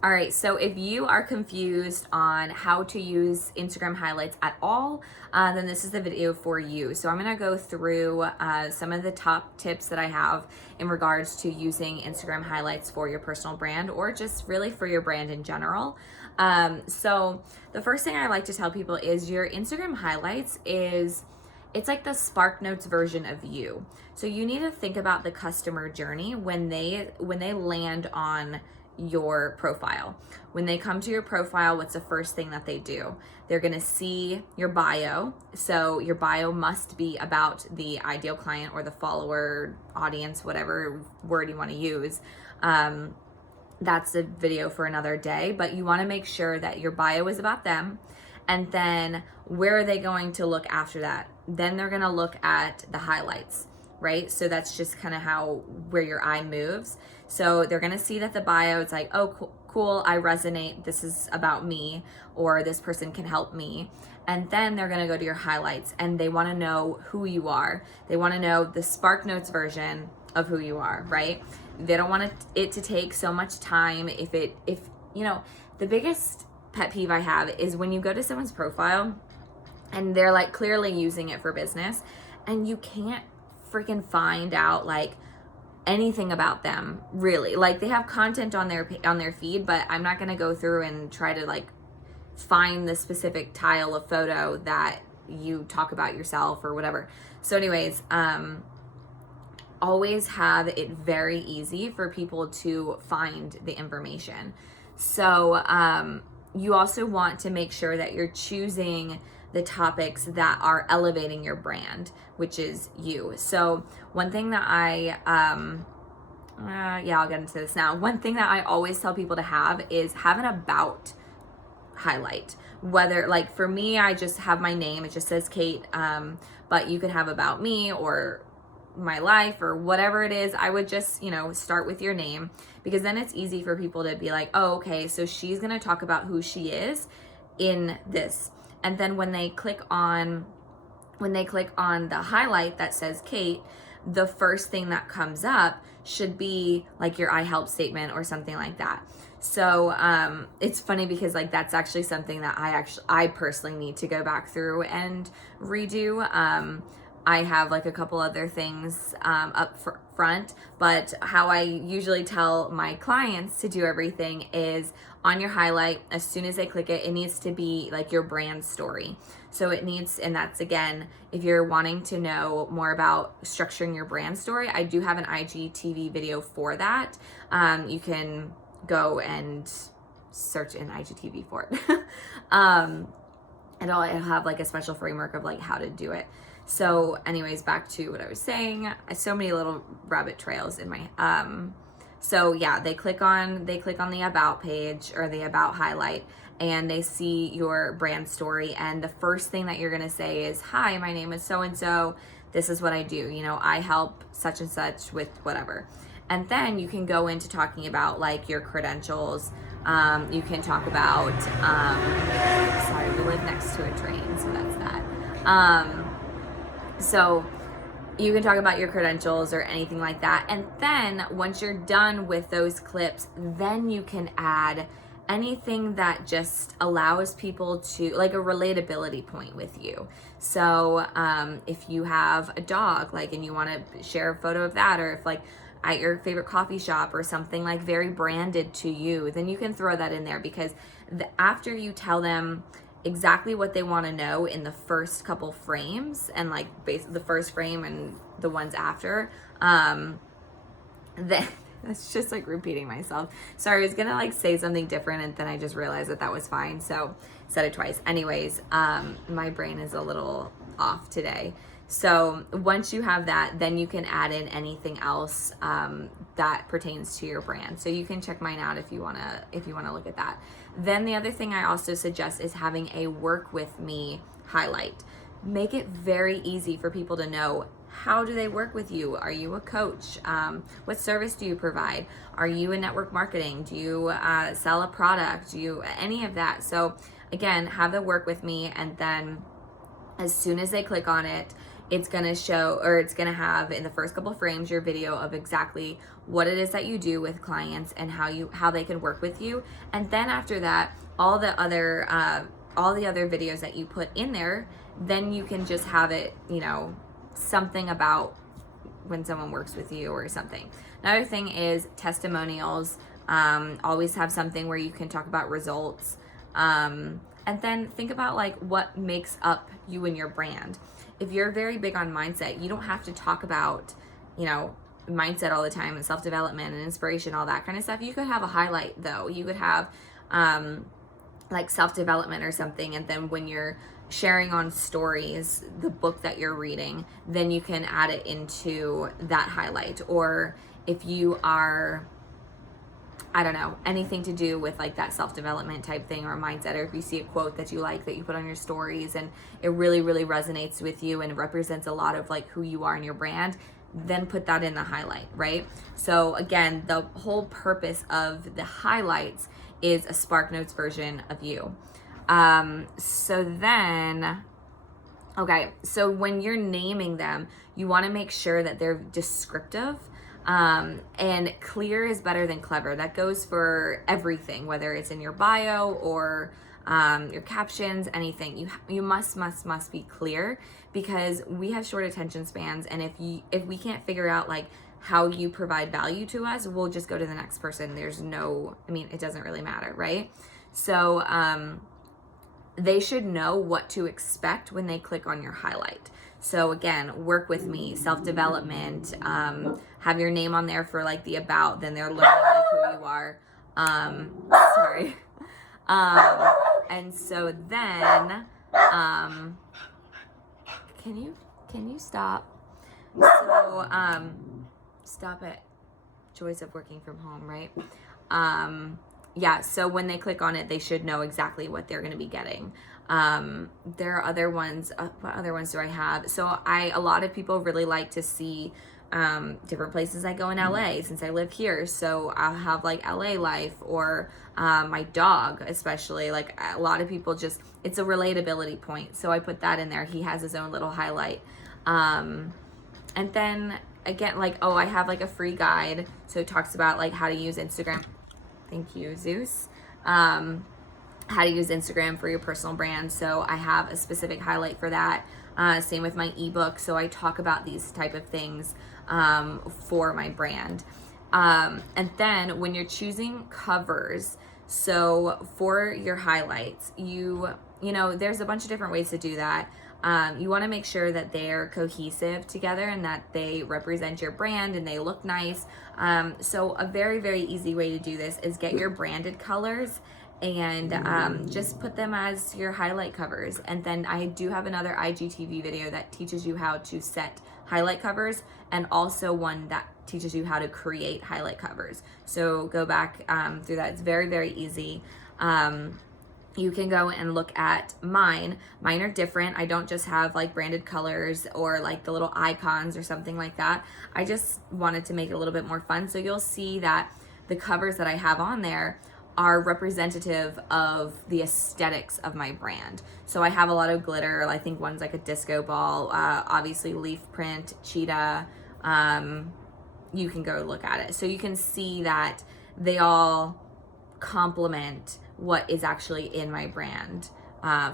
All right, so if you are confused on how to use Instagram highlights at all, then this is the video for you. So I'm gonna go through some of the top tips that I have in regards to using Instagram highlights for your personal brand or just really for your brand in general. So the first thing I like to tell people is your Instagram highlights it's like the Spark Notes version of you. So you need to think about the customer journey when they land on your profile. When they come to your profile, what's the first thing that they do? They're gonna see your bio. So your bio must be about the ideal client or the follower, audience, whatever word you wanna use. That's a video for another day, but you wanna make sure that your bio is about them. And then where are they going to look after that? Then they're gonna look at the highlights, right? So that's just kind of where your eye moves. So they're gonna see that the bio, it's like, oh, cool, I resonate, this is about me, or this person can help me. And then they're gonna go to your highlights and they wanna know who you are. They wanna know the Spark Notes version of who you are, right? They don't want it to take so much time. If the biggest pet peeve I have is when you go to someone's profile and they're like clearly using it for business and you can't freaking find out like anything about them, really. Like they have content on their feed, but I'm not going to go through and try to like find the specific tile of photo that you talk about yourself or whatever. So anyways, always have it very easy for people to find the information. So you also want to make sure that you're choosing the topics that are elevating your brand, which is you. So one thing that I'll get into this now. One thing that I always tell people to have is have an about highlight. Whether, like for me, I just have my name, it just says Kate, but you could have about me or my life or whatever it is. I would just, start with your name, because then it's easy for people to be like, oh, okay, so she's going to talk about who she is in this. And then when they click on the highlight that says Kate, the first thing that comes up should be like your I help statement or something like that. So it's funny because like that's actually something that I personally need to go back through and redo. I have like a couple other things up front, but how I usually tell my clients to do everything is on your highlight, as soon as they click it, it needs to be like your brand story. So it needs, and that's again, if you're wanting to know more about structuring your brand story, I do have an IGTV video for that. You can go and search in IGTV for it. And I'll have like a special framework of like how to do it. So anyways, back to what I was saying. So many little rabbit trails in my, so yeah, they click on the about page or the about highlight and they see your brand story. And the first thing that you're going to say is, hi, my name is so-and-so. This is what I do. I help such and such with whatever. And then you can go into talking about like your credentials. You can talk about, sorry, we live next to a train, so that's that. So you can talk about your credentials or anything like that. And then once you're done with those clips, then you can add anything that just allows people to, like a relatability point with you. So if you have a dog, like, and you want to share a photo of that, or if like at your favorite coffee shop or something like very branded to you, then you can throw that in there, because after you tell them exactly what they want to know in the first couple frames and like the first frame and the ones after, then that's just like repeating myself. Sorry, I was gonna like say something different and then I just realized that was fine, so said it twice. Anyways, my brain is a little off today. So once you have that, then you can add in anything else that pertains to your brand. So you can check mine out if you wanna look at that. Then the other thing I also suggest is having a work with me highlight. Make it very easy for people to know, how do they work with you? Are you a coach? What service do you provide? Are you in network marketing? Do you sell a product? Do you any of that? So again, have the work with me, and then as soon as they click on it, it's going to show, or it's going to have in the first couple frames your video of exactly what it is that you do with clients and how they can work with you. And then after that, all the other videos that you put in there, then you can just have it, you know, something about when someone works with you or something. Another thing is testimonials. Always have something where you can talk about results. And then think about like what makes up you and your brand. If you're very big on mindset, you don't have to talk about, you know, mindset all the time and self-development and inspiration, all that kind of stuff. You could have a highlight though. You could have like self-development or something, and then when you're sharing on stories the book that you're reading, then you can add it into that highlight. Or if you are, I don't know, anything to do with like that self-development type thing or mindset, or if you see a quote that you like that you put on your stories and it really, really resonates with you and represents a lot of like who you are in your brand, then put that in the highlight, right? So again, the whole purpose of the highlights is a Spark Notes version of you. So when you're naming them, you want to make sure that they're descriptive. And clear is better than clever. That goes for everything, whether it's in your bio or your captions, anything. You must be clear, because we have short attention spans, and if we can't figure out like how you provide value to us, we'll just go to the next person. It doesn't really matter, right? So they should know what to expect when they click on your highlight. So again, work with me, self-development, have your name on there for like the about, then they're learning like who you are. Sorry. And so then, can you stop? So, stop it. Joys of working from home, right? Yeah, so when they click on it, they should know exactly what they're going to be getting. There are other ones. What other ones do I have? So a lot of people really like to see different places I go in LA, since I live here. So I'll have like LA life, or my dog, especially. Like a lot of people it's a relatability point. So I put that in there. He has his own little highlight. And then again, like, I have like a free guide. So it talks about like how to use Instagram. Thank you, Zeus. How to use Instagram for your personal brand. So I have a specific highlight for that. Same with my ebook. So I talk about these type of things for my brand. And then when you're choosing covers, so for your highlights, you know, there's a bunch of different ways to do that. You want to make sure that they're cohesive together and that they represent your brand and they look nice. So a very, very easy way to do this is get your branded colors and just put them as your highlight covers. And then I do have another IGTV video that teaches you how to set highlight covers, and also one that teaches you how to create highlight covers. So go back through that. It's very, very easy. You can go and look at mine. Mine are different. I don't just have like branded colors or like the little icons or something like that. I just wanted to make it a little bit more fun. So you'll see that the covers that I have on there are representative of the aesthetics of my brand. So I have a lot of glitter. I think one's like a disco ball, obviously leaf print, cheetah. You can go look at it. So you can see that they all complement what is actually in my brand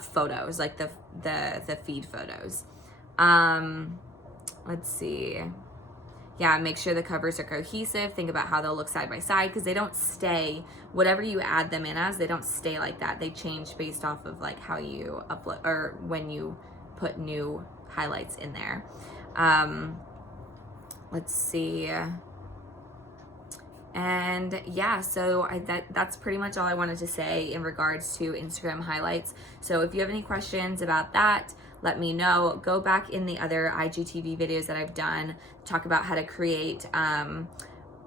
photos, like the feed photos. Let's see. Yeah, make sure the covers are cohesive. Think about how they'll look side by side, because they don't stay, whatever you add them in as, they don't stay like that. They change based off of like how you upload or when you put new highlights in there. Let's see. And yeah, so that's pretty much all I wanted to say in regards to Instagram highlights. So if you have any questions about that, let me know. Go back in the other IGTV videos that I've done, talk about how to create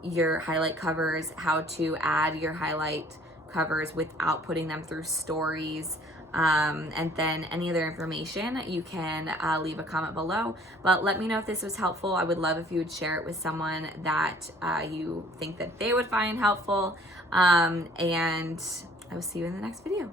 your highlight covers, how to add your highlight covers without putting them through stories. And then any other information, you can leave a comment below. But let me know if this was helpful. I would love if you would share it with someone that you think that they would find helpful. And I will see you in the next video.